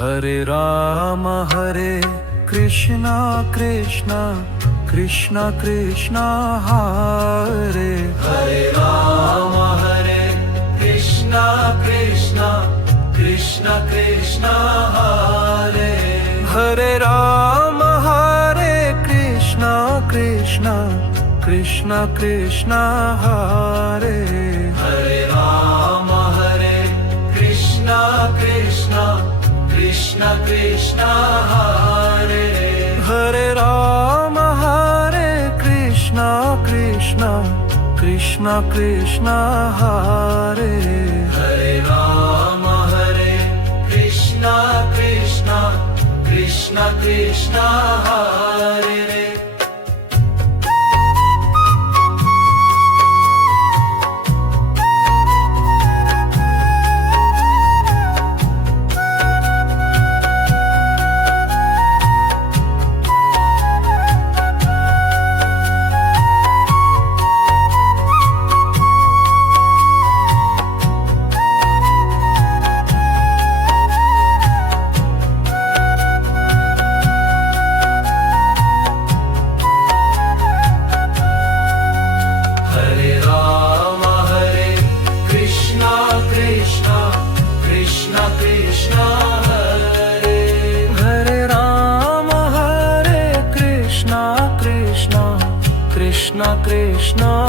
Hare Ram Krishna Krishna Krishna Krishna Hare Hare Ram Krishna Krishna Krishna Krishna Hare Hare Ram Krishna Krishna Krishna Krishna Hare Hare Ram Krishna Krishna Krishna Krishna Hare Hare Ram Krishna Krishna Krishna Krishna Hare Hare Ram Krishna Krishna Krishna Krishna Hare Krishna Krishna Hare Hare Ram Krishna Krishna Krishna Krishna